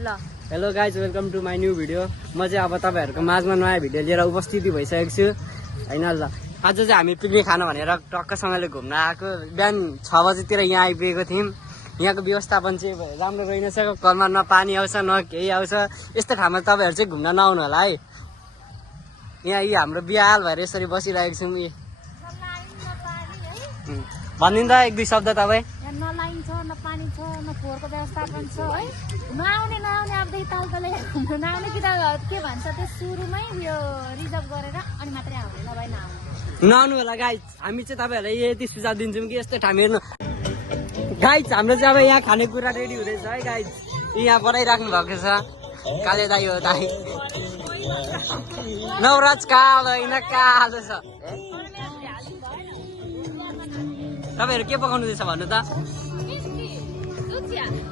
ल hello guys welcome to my new video. म चाहिँ अब तपाईँहरूको माझमा नयाँ भिडियो लिएर उपस्थिति भइसकेको छु होइन। ल आज चाहिँ हामी पिकनिक खानु भनेर टक्कसँगले घुम्न आएको। बिहान 6 बजीतिर यहाँ आइपुगेको थियौँ। यहाँको व्यवस्थापन चाहिँ राम्रो रहेनछ। कलमा न पानी आउँछ न केही आउँछ। यस्तो ठाउँमा तपाईँहरू चाहिँ घुम्न नआउनु होला है। यहाँ यी हाम्रो बिहाल भएर यसरी बसिरहेको छौँ। भनिदिनु त एक दुई शब्द तपाईँ। न लाइन छ न पानी छ न फोहोरको व्यवस्थापन छ है। नआउने अबदेखि तालतले नआउने कि त के भन्छ त्यो सुरुमै यो रिजर्भ गरेर अनि मात्रै आउने नभए नआउने नआउनु होला गाइज। हामी चाहिँ तपाईँहरूलाई यति सुझाव दिन्छौँ कि यस्तो ठाउँ हेर्नु गाइज। हाम्रो चाहिँ अब यहाँ खानेकुरा रेडी हुँदैछ है गाइज। यहाँ बनाइराख्नु भएको छ काले दाई हो दाई। नवराज कालो होइन कालो छ। तपाईँहरू के पकाउनुहुँदैछ भन्नु त?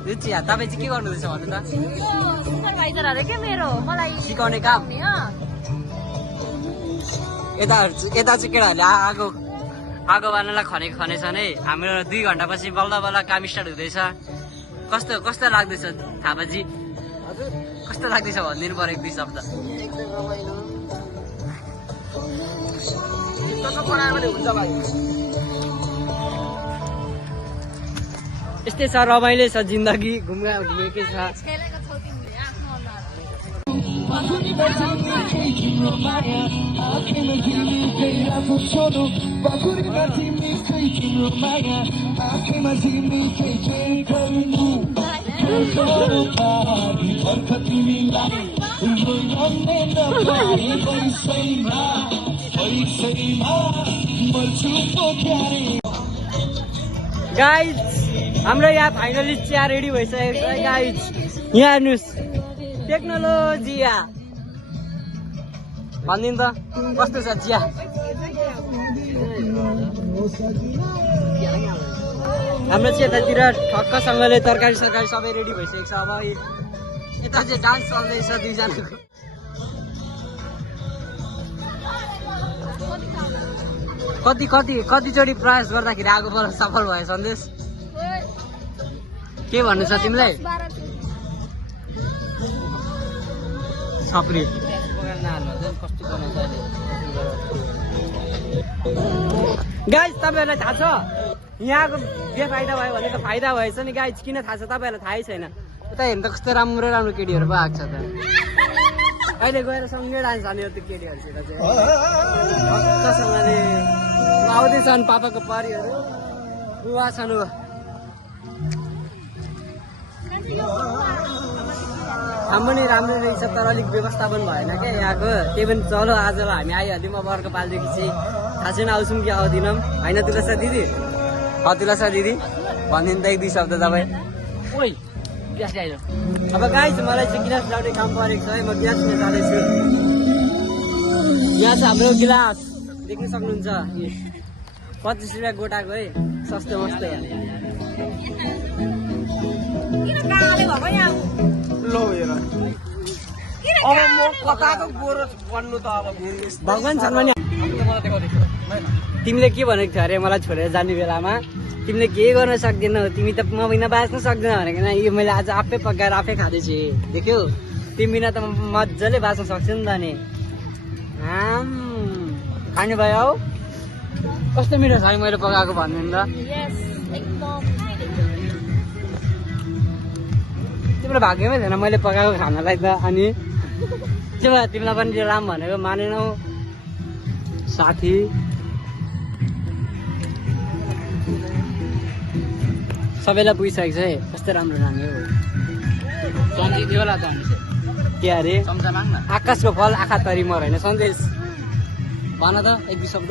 दुचिया। तपाईँ चाहिँ के गर्नुहुँदैछ भन्नु त? सुपरभाइजरहरु के मेरो मलाई सिकाउने काम। यता चाहिँ केटाहरूले आगो बाल्नलाई खनेछन् है। हाम्रो 2 घन्टापछि बल्ल बल्ल काम स्टार्ट हुँदैछ। कस्तो लाग्दैछ थापाजी? कस्तो लाग्दैछ भनिदिनु पर्यो एक दुई शब्द। यस्तै छ, रमाइलो छ जिन्दगी। घुमेकै छ। गाइज हाम्रो यहाँ फाइनली चिया रेडी भइसकेको छ गाइज। यहाँ हेर्नुहोस् टेक्नोलोजी। भनिदिनु त कस्तो छ चिया? हाम्रो चाहिँ यतातिर ठक्कसँगले तरकारी सरकारी सबै रेडी भइसकेको छ। अब यता चाहिँ डान्स चल्दैछ 2 जनाको। कतिचोटि प्रयास गर्दाखेरि आगो पर सफल भयो सन्देश। के भन्नु छ तिमीलाई? सप्री गाइज तपाईँहरूलाई थाहा छ यहाँको बेफाइदा भयो भने त फाइदा भएछ नि गाइज। किन थाहा छ तपाईँहरूलाई थाहै छैन। उता हेर्नु त कस्तो राम्रो केटीहरू पो आएको छ त। अहिले गएर सँगै डान्स हाल्ने हो त्यो केटीहरूसित चाहिँ मजासँगले आउँदैछन् पापाको परिहरू बुवा छन्। हाम्रो नि राम्रो रहेछ तर अलिक व्यवस्थापन भएन क्या यहाँको। त्यही पनि चलो आजलाई हामी आइहाल्यौँ। अब अर्को पालिदेखि चाहिँ थाहा छैन आउँछौँ कि आउँदिनौँ होइन। तुलसा दिदी तुलसा दिदी भनिदिनु त एक दुई शब्द तपाईँ। ओइ ग्यास ल्याइलो। अब गाइस मलाई चाहिँ गिलास ल्याउने काम परेको छ है। म ग्यास लिन जाँदैछु। यहाँ छ हाम्रो गिलास देख्न सक्नुहुन्छ। 25 रुपियाँ गोटाको है। सस्तो मस्तो यहाँ। अब म कताको गोरो भन्नु त अब भगवान छन् नि। तिमीले के भनेको थियो अरे मलाई छोडेर जाने बेलामा? तिमीले के गर्न सक्दैनौ, तिमी त म बिना बाँच्न सक्दैन भनेको न। यो मैले आज आफै पकाएर आफै खाँदैछु देख्यौ। तिमी बिना त मजाले बाँच्न सक्छु नि त नि। खाने भयो हौ। कस्तो मिठो छ है मैले पकाएको भनिदिनु त। तिम्रो भाग्यमै थिएन मैले पकाएको खानालाई त। अनि तिमीलाई पनि राम भनेको मानेनौ साथी। सबैलाई पुगिसकेको छ है। कस्तो राम्रो नानी हो। के अरे आकाशको फल आँखा तरी मर होइन सन्देश। भन त एक दुई शब्द।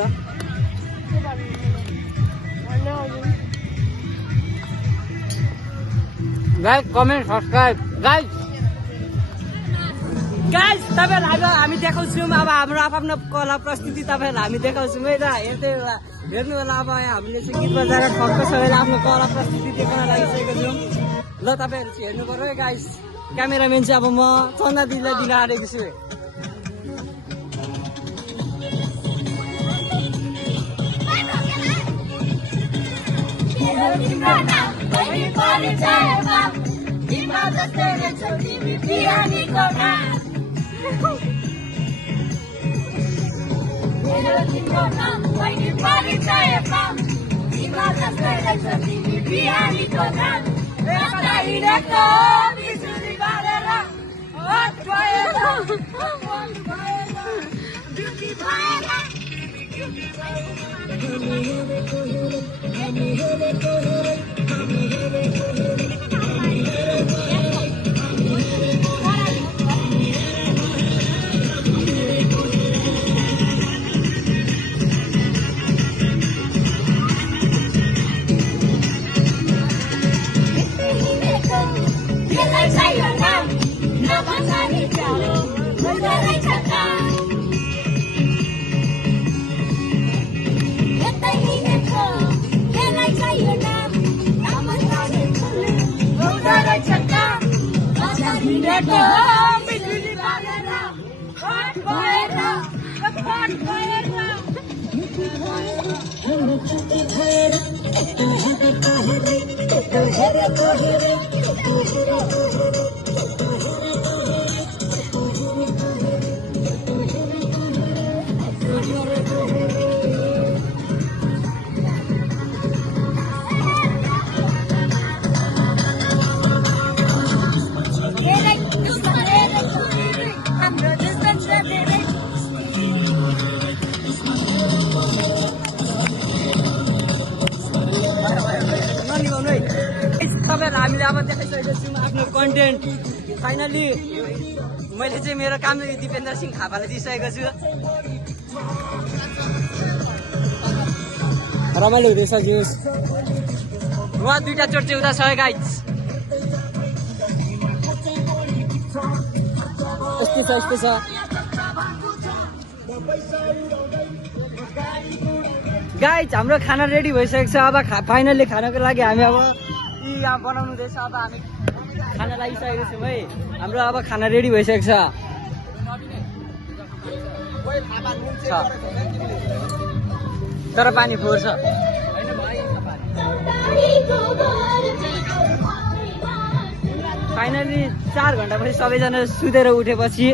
Like comment subscribe guys. तपाईँहरूलाई अब हामी देखाउँछौँ। अब हाम्रो आफ्नो कला प्रस्तुति तपाईँहरूलाई हामी देखाउँछौँ है त। हेर्नु होला। अब हामीले चाहिँ गीत बजाएर ठक्कसँगले आफ्नो कला प्रस्तुति देखाउन लागिसकेको छौँ। ल तपाईँहरू चाहिँ हेर्नु पर्यो है गाइस। क्यामेराम्यान चाहिँ अब म चन्दा दिदीलाई दिन आँटेको छु। Imagine बिहानीको नाम मेरो तिम्रो नाम मैले परिचय पाऊँ तिम्रो जस्तै रहेछ तिमी बिहानीको नाम यता हिँडेको बिजुली बालेर हात भएर ड्युटी भएर बिजुली बालेर हात भएर तपाईँहरूलाई हामीले अब देखाइसकेको छौँ आफ्नो कन्टेन्ट फाइनली मैले चाहिँ मेरो काम दिपेन्द्र सिंह थापालाई दिइसकेको छु रमाइलो हुँदैछ ज्यूस उहाँ 2टा चोट च्याउँदा छ गाइज यस्तो छ गाइज हाम्रो खाना रेडी भइसकेको छ अब फाइनली खानको लागि हामी अब यहाँ बनाउनु हुँदैछ अब हामी खाना लागिसकेको छौँ है हाम्रो अब खाना रेडी भइसकेको छ तर पानी फोहोर छ फाइनली 4 घन्टापछि सबैजना सुतेर उठेपछि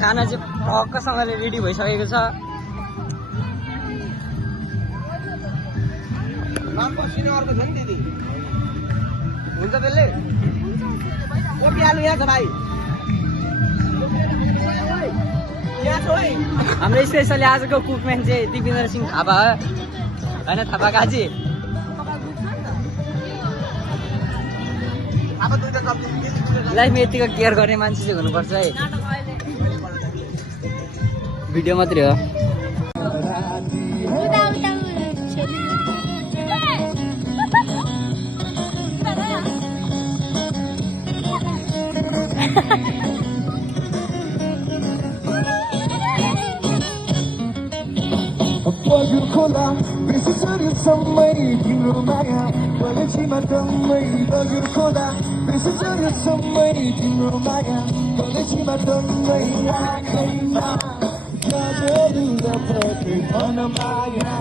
खाना चाहिँ भक्कसँगले रेडी भइसकेको छ हुन्छ बेलले यहाँ छ भाइ हाम्रो स्पेसली आजको कुकम्यान चाहिँ दिपेन्द्र सिंह थापा हो होइन थापा काजी लाइफमा यतिको केयर गर्ने मान्छे चाहिँ हुनुपर्छ है भिडियो मात्रै हो खोला बिर्सियो समय तिम्रो माया कलेजीमा दम्मै बजुर खोला बिर्सियो समय तिम्रो माया कलेजीमा दम्मै आँखैमा गजलु नपके भन माया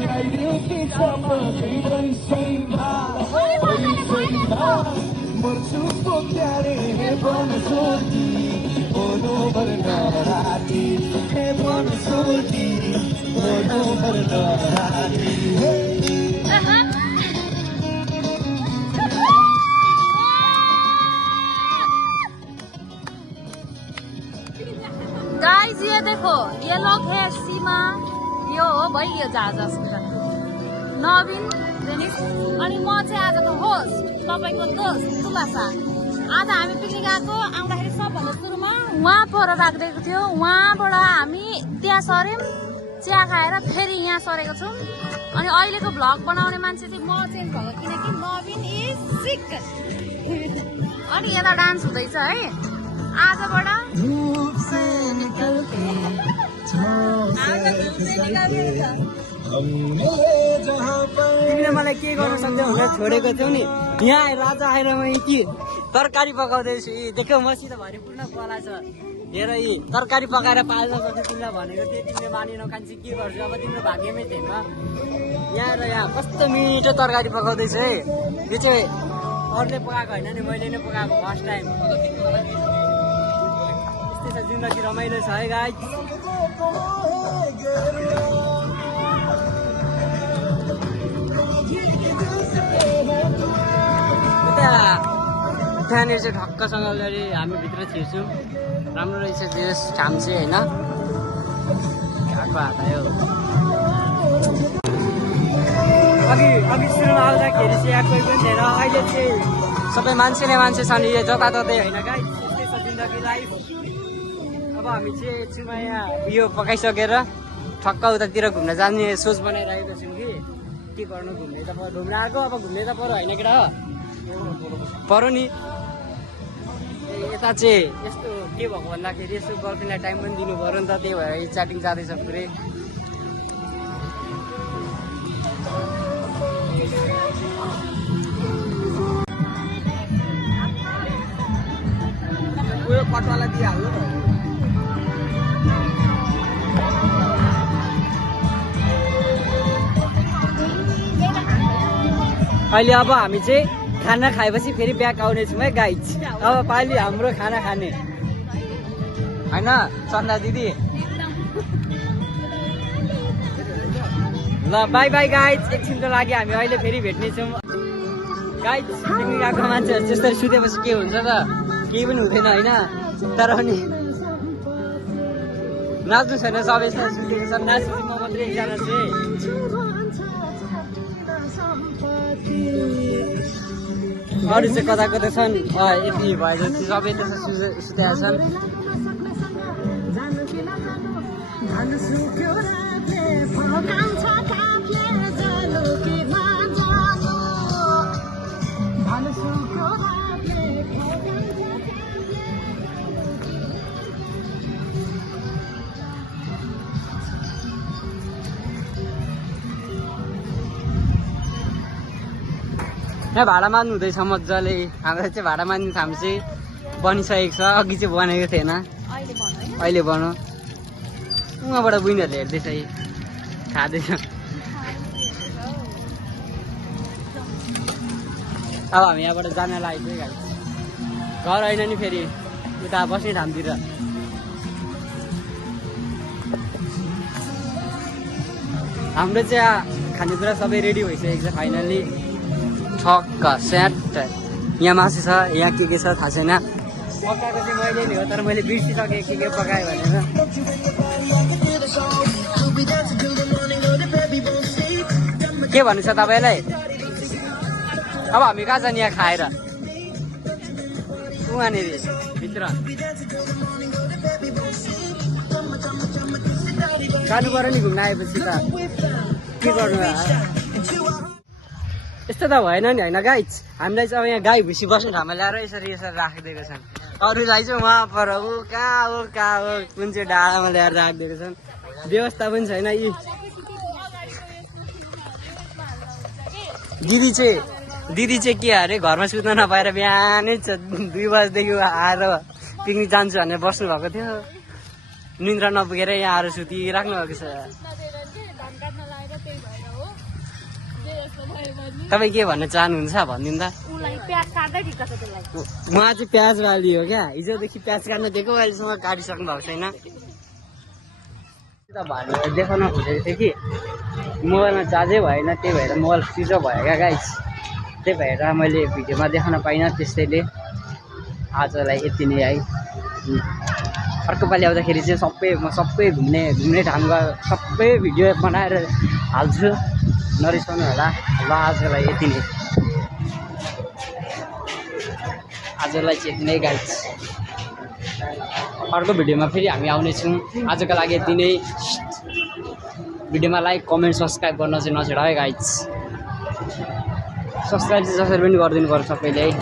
लाइदियो कि चमकै वैसैमा मर्छु पोक्यारे हे बन सोधी बोलो भर्न राती हे बन सोधी बोलो भर्न राती गाइस ये देखो ये लोग है सीमा यो हो भाइ यो जहाज नवीन जेनिस अनि म चाहिँ आजको होस्ट तपाईको दोस्त तुलासा आज हामी पिकनिक गएको आउँदाखेरि सबभन्दा सुरुमा उहाँ पर राखिदिएको थियो उहाँबाट हामी त्यहाँ सर्यौं चिया खाएर फेरि यहाँ सरेको छौँ अनि अहिलेको भ्लग बनाउने मान्छे चाहिँ म चेन्ज भएको किनकि नवीन इज सिक अनि यता डान्स हुँदैछ है आजबाट तिमीले मलाई के गर्न सक्छौ भनेर छोडेको थियौ नि यहाँ आएर आज आएर मैले कि तरकारी पकाउँदैछु देख्यौ मसित भरिपूर्ण कला छ हेर यी तरकारी पकाएर पाल्न सक्छ तिमीलाई भनेको थिएँ तिमीले मानेनौ कान्छी के गर्छु अब तिम्रो भाग्यमै थिएन यहाँ र यहाँ कस्तो मिठो तरकारी पकाउँदैछु है यो चाहिँ अरूले पकाएको होइन नि मैले नै पकाएको फर्स्ट टाइम जिन्दगी रमाइलो छ है गाइस। त्यहाँनिर चाहिँ ठक्कसँगले हामी भित्र छिर्छौँ। राम्रो रहेछ देश ठाम चाहिँ होइन। कहाँको हात आयो अघि सुरुमा आउँदाखेरि चाहिँ यहाँ कोही पनि थिएन। अहिले चाहिँ सबै मान्छे छन्। यो जताततै होइन गाइस, यस्तै छ जिन्दगी लाइफ। अब हामी चाहिँ एकछिनमा यहाँ यो पकाइसकेर ठक्क उतातिर घुम्न जाने सोच बनाइरहेको छौँ कि के गर्नु। घुम्न आएको अब घुम्ने त पऱ्यो होइन केटा पऱ्यो नि। यता चाहिँ यस्तो के भएको भन्दाखेरि यसो गर्लफ्रेन्डलाई टाइम पनि दिनु पऱ्यो नि त, त्यही भएर च्याटिङ जाँदैछ पुरै। उयो पटवाला दिइहाल्नु त। अहिले अब हामी चाहिँ खाना खाएपछि फेरि ब्याक आउनेछौँ है गाइज। अब पालि हाम्रो खाना खाने होइन चन्दा दिदी। ल बाई बाई गाइज, एकछिनको लागि हामी अहिले फेरि भेट्नेछौँ गाइज। पिकनिक आएको मान्छेहरू त्यस्तरी सुतेपछि के हुन्छ त, केही पनि हुँदैन होइन। तर पनि नाच्नु छैन, सबैजना सुतेको छ। नाच्नु म मात्रै एकजना चाहिँ। अरू चाहिँ कता कता छन्, यति भए जति सबै त्यसो सुतेका छन्। यहाँ भाडा मान्नु हुँदैछ मजाले। हाम्रो चाहिँ भाडा मान्ने ठाउँ चाहिँ बनिसकेको छ, अघि चाहिँ बनेको थिएन, अहिले बनो। उहाँबाट बुइनहरूले हेर्दैछ, खाँदैछ। अब हामी यहाँबाट जान लागेको गाडी, घर होइन नि फेरि उता बस्ने ठाउँतिर। हाम्रो चाहिँ खानेकुरा सबै रेडी भइसकेको छ फाइनल्ली। ठक्क स्याट यहाँ मासु छ, यहाँ के छ थाहा छैन। पकाएको चाहिँ मैले नि हो, तर मैले बिर्सिसकेँ के पकाएँ भनेर। के भन्नु छ तपाईँलाई? अब हामी कहाँ जाने यहाँ खाएर? उहाँनिर भित्र जानु पर्यो नि घुम्न आएपछि त के गर्नु। यस्तो त भएन नि होइन गाइज। हामीलाई चाहिँ अब यहाँ गाई भुसी बस्ने ठाउँमा ल्याएर यसरी राखिदिएको छन्। अरूलाई चाहिँ उहाँ पर कहाँ हो कुन चाहिँ डाँडामा ल्याएर राखिदिएको छन्। व्यवस्था पनि छैन। यी दिदी चाहिँ के अरे घरमा सुत्न नपाएर बिहानै 2 बजीदेखि आएर पिकनिक जान्छु भनेर बस्नु भएको थियो। निन्द्रा नपुगेर यहाँ आएर सुतिराख्नु भएको छ। तपाईँ के भन्न चाहनुहुन्छ भनिदिनु त। उहाँ चाहिँ प्याज बाली हो क्या, हिजोदेखि प्याज काट्न दिएको, अहिलेसम्म काटिसक्नु भएको छैन। देखाउन खोजेको थिएँ कि मोबाइलमा चार्जै भएन, त्यही भएर मोबाइल स्विच अफ भयो क्या गाइस। त्यही भएर मैले भिडियोमा देखाउन पाइनँ, त्यसैले आजलाई यति नै है। अर्को पालि आउँदाखेरि चाहिँ सबै घुम्ने ठाउँमा सबै भिडियो बनाएर हाल्छु, नरिसाउनु होला। ल आजलाई यति नै, आजलाई चाहिँ यति नै गाइस। अर्को भिडियोमा फेरि हामी आउनेछौँ। आजको लागि यति नै। भिडियोमा लाइक कमेन्ट सब्सक्राइब गर्न चाहिँ नछोड है गाइस। सब्सक्राइब चाहिँ जसरी पनि गरिदिनु पर्छ सबैले है।